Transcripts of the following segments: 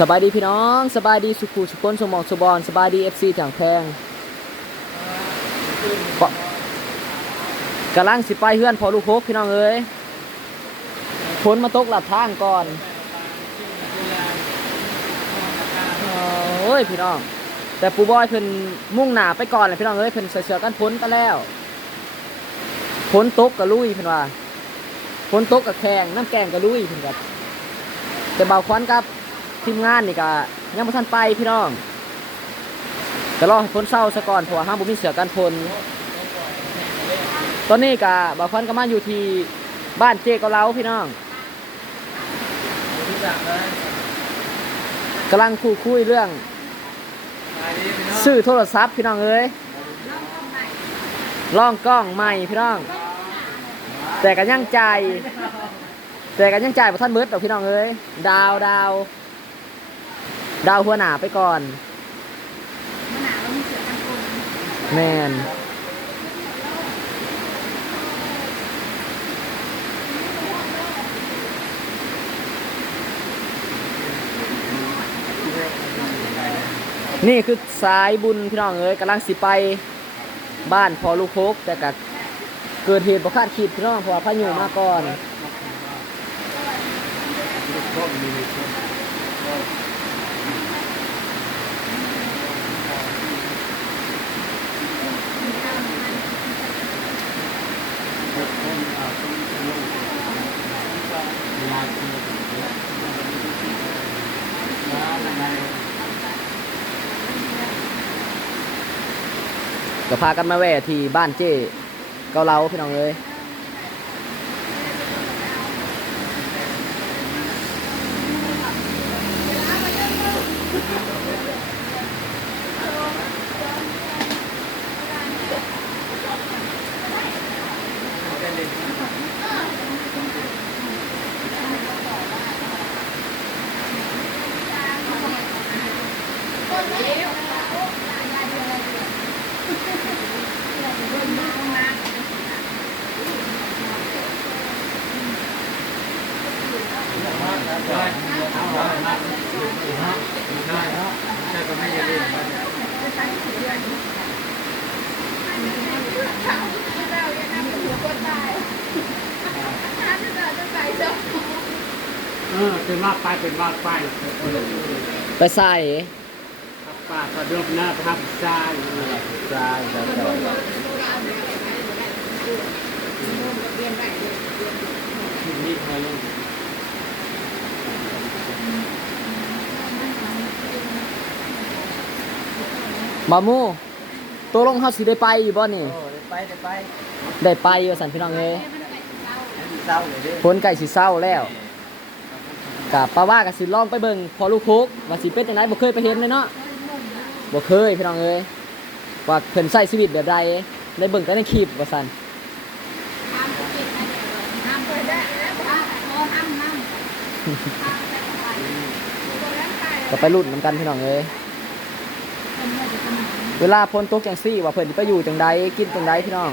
สบายดีพี่น้องสบายดีสุขุสุขนสมองสบอลสบายดีเอฟซีจางแพงปะกำลังสิไปเฮือนพอลูกโคกพี่น้องเอ้ยฝนมาตกหลับทางก่อนโอ้ยพี่น้อง แต่ปูบอยเพิ่นมุ่งหน้าไปก่อนเลยพี่น้องเอ้ยเพิ่นเสือกันฝนกันแล้วฝนตกกะลุยเพิ่นว่าฝนตกกะแข่งน้ำแกงกะลุยเพิ่นกับแต่เบาควันกับ ทีมงานนี่ก็ยังบ่ทันไปพี่น้องก็รอให้พ้นเศร้าซะก่อนเพราะว่าห้ามบ่มีเสือกันพลตอนนี้ก็บ่าวควันก็มาอยู่ที่บ้านเจเกาเหลาพี่น้องกำลังคุยคุยเรื่องซื้อโทรศัพท์พี่น้องเอ้ยลองกล้องใหม่พี่น้อง แต่ก็ยังใจ แต่ก็ยังใจ่ายบ่ทันเบิดดอกพี่น้องเอ้ยดาวดาว ดาวหัวหนาไปก่อนมะนาวเรามีเสือกันฝนแมนนี่คือสายบุญพี่น้องเอ้ยกำลังสิไปบ้านพอลูกโคกแต่ก็เกิดเหตุประคาดคิดพี่น้องเพราะว่าพายุมาก่อน ก็พากันมาแวะที่บ้านเจ้เกาเหลาพี่น้องเอ้ย เออเป็นมากไปเป็นมากไปไปใส่ป้าก็เริ่มหน้าประทับใจใช่แล้วแต่ที่นี่พอลง มามูตัวลงเฮาสิได้ไปอยู่บ่นี่โอ้ได้ไปได้ไปได้ไปอยู่สันพี่น้องเอ้ยเศร้าเลยเด้อฝนใกล้สิเศร้าแล้วกับป้าว่ากับสิลองไปเบิ่งพอลูกคุกว่าสิเป็นจังไดบ่เคยไปเห็นเลยเนาะบ่เคยพี่น้องเอ้ยว่าเพิ่นใช้ชีวิตแบบใดได้เบิ่งแต่ในคลิปว่าซั่นน้ำก็กินนะน้ำเปิดได้แล้วน้ำน้ำน้ำ ก็ไปลุ้นนํกันพี่น้องเอ้ยเวลาฝนตกจังซี่ว่าเพิ่นไปอยู่จังใดกินจังใดพี่น้อง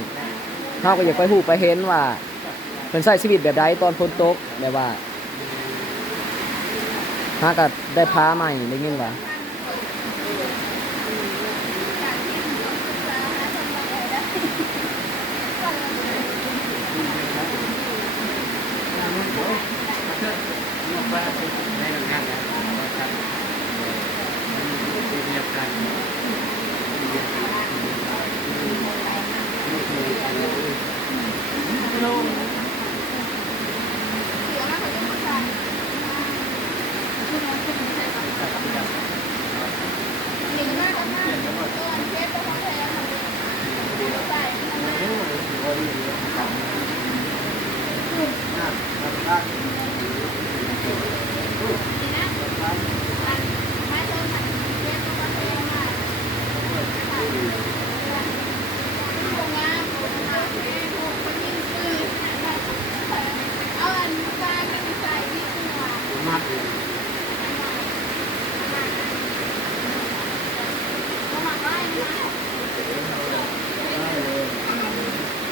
เฮาก็อยากไปฮู้ไปเห็นว่าเพิ่นใช้ชีวิตแบบใดตอนฝนตกแบบว่าหาก็ได้พาใหม่ได้ยินว่า ในงานนะครับเรียบกันเอา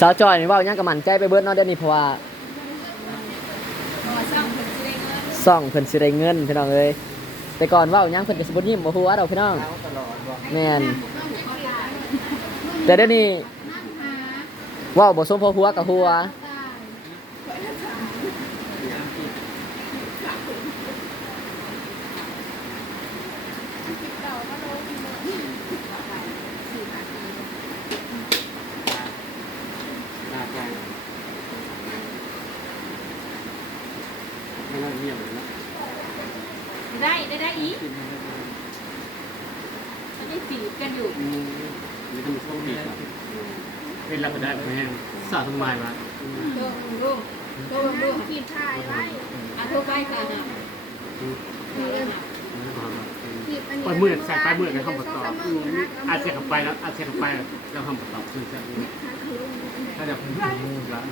สาวจอยนี่ว่ายังกับมันใจไปเบิดเนาะเดี๋ยวนี้เพราะว่าซ่องเพิ่นสิได้เงินพี่น้องเอ้ยแต่ก่อนว่าหยังเพิ่นก็สิบ่ยิ้มบ่ฮู้ว่าดอกพี่น้องแม่นแต่เดี๋ยวนี้นั่งหาเว้าบ่สมพอหัวกับหัว ตายติดต่อก็ลงสี่นาที หน้าใจไม่น่าเงียบเลยนะ ได้ได้ได้อีกมันยังสีกันอยู่อืมนี่ต้องช่วงนี้ครับเป็นรับได้ไหมสาวทำไมวะดูดูดูดูขีดถ่ายไว้อะทุกใบกันอะไปมืดใส่ไปมืดในห้องประกอบอาจจะขับไปแล้วอาจจะขับไปแล้วห้องประกอบคือจะถ้าจะพูดแล้ว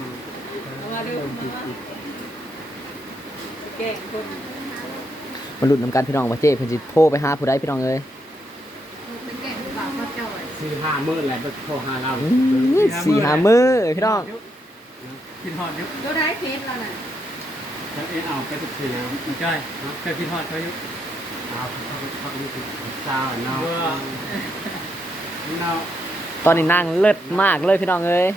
แก่งคน มาลุ้นนำกันพี่น้องว่าเจ้เพิ่นสิโทรไปหาผู้ใดพี่น้องเอ้ยเป็นแก่บ่าวเขาจ่อยสี่ห้ามืดอะไรไปโทรหาเราอื้อสี่หามื้อพี่น้องคิดฮอดยุดูได้เพจแล้วน่ะแล้วเอเอาไปทุกทีแล้วมันจ้อยเคยคิดฮอดเขายุเอาเขาเขาดูสิสาวเนาะเนาะตอนนี้นั่งเลิศมากเลยพี่น้องเอ้ย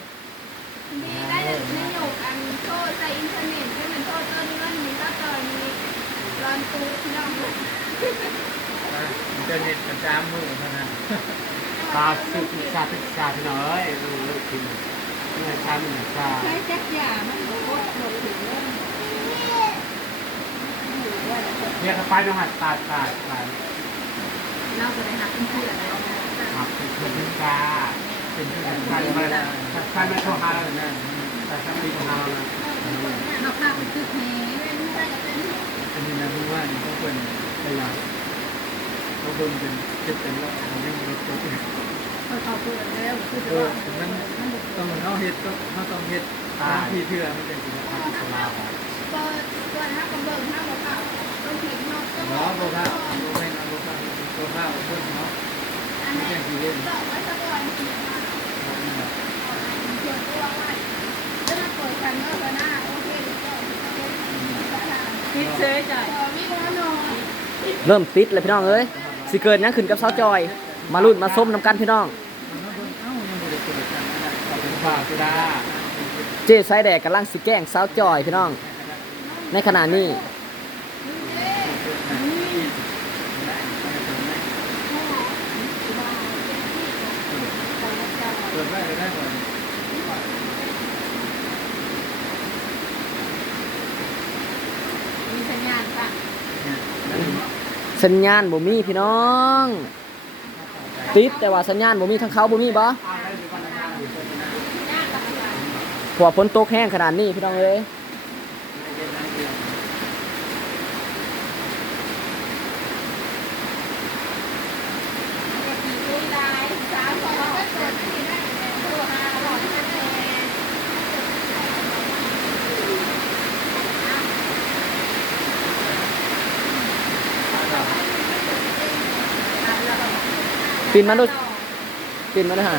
มีได้ในหยกอันโทษใส่อินเทอร์เน็ตที่มันโทษต้นเงินมีก็จ่อยมีร้ อนตูพี่น้องอินเทอร์เน็ตกันสามมือเท่านั้นตาศึกษาศึกษาพี่น้อยดูเลิกกินเมื่อช้ามันชาใช้แจ็คยามันโคตรหมดถึงเรื่องเรียกไปน้องหัดตาตาตาเราก็ได้หักเพื่อนอะไรหักเป็นศึกษาเป็นศึกษาไม่ได้ใครไม่โทรหาเราเนี่ยแต่ถ้าไม่โทรหาเราเราพาไปตึกนี้เป็นไปกับเป็น อันนี้นะรู้ว่านี่เขาเพิ่นพยายามเขาเบิ่งเป็นเก็บเป็นแล้วเขายังบ่ตกเขาเขาเปิดแล้วคือเออมันต้องเฮาเฮ็ดต้องเฮาต้องเฮ็ดตามที่เพื่อมันเป็นสิครับลาวเปิดเปิดห้ากับเบิร์ห้ากับเขาต้องผิดเนาะก็หมอบ่พาบ่แม่นเอาบ่พาบ่พาเอาเพิ่นเนาะอันนี้บอกไว้สักวันเสียมาเปิดตัวไว้แล้วมาเปิดกันเมื่อหน้าโอเคก็คิด เฉยใจเริ่มติดเลยพี่น้องเอ้ยสิเกิดหยังขึ้นกับเสาจอย มาลุ้นมาส้มนำกันพี่น้องเบิ่งเอ้ายังบ่ได้เปิดกับร่าเจ้ไซแดกกำลังสิแกล้งสาจอยพี่น้อง ในขณะนี้เปิดได้ก่อนมีสั ญญาณป่ะสัญญาณบ่มีพี่น้อง ติดแต่ว่าสัญญาณบ่มีทั้งเขาบ่มีบ่ญาติกับอะไรเพราะว่าฝนตกแห้งขนาดนี้พี่น้องเอ้ย เด็กดีคุยได้สามคนก็เกิดที่ได้ตัวหาหลอดที่ได้ ปีนมาดูปีนมาดูฮะ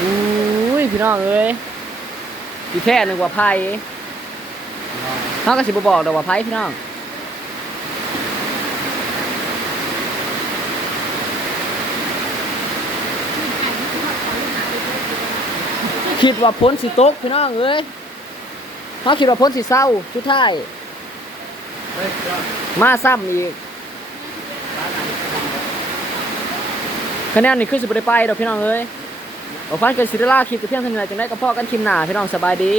อุ้ยพี่น้องเอ้ยพี่แค่นึกว่าไพ่เขาก็สิบบอกดอกว่าไพ่พี่น้องคิดว่าพ้นสิตกพี่น้องเอ้ยเขาคิดว่าพ้นสิเศร้าสุดท้าย มาซ้ำอีก คะแนนนี่คือสิบได้ไปดอกพี่น้องเอ้ยบอกฟันเกิดสิได้ล่าคลิปกับเพียงเท่านี้แหละจังได้กับพ่อกันคลิปหน้าพี่น้องสบายดี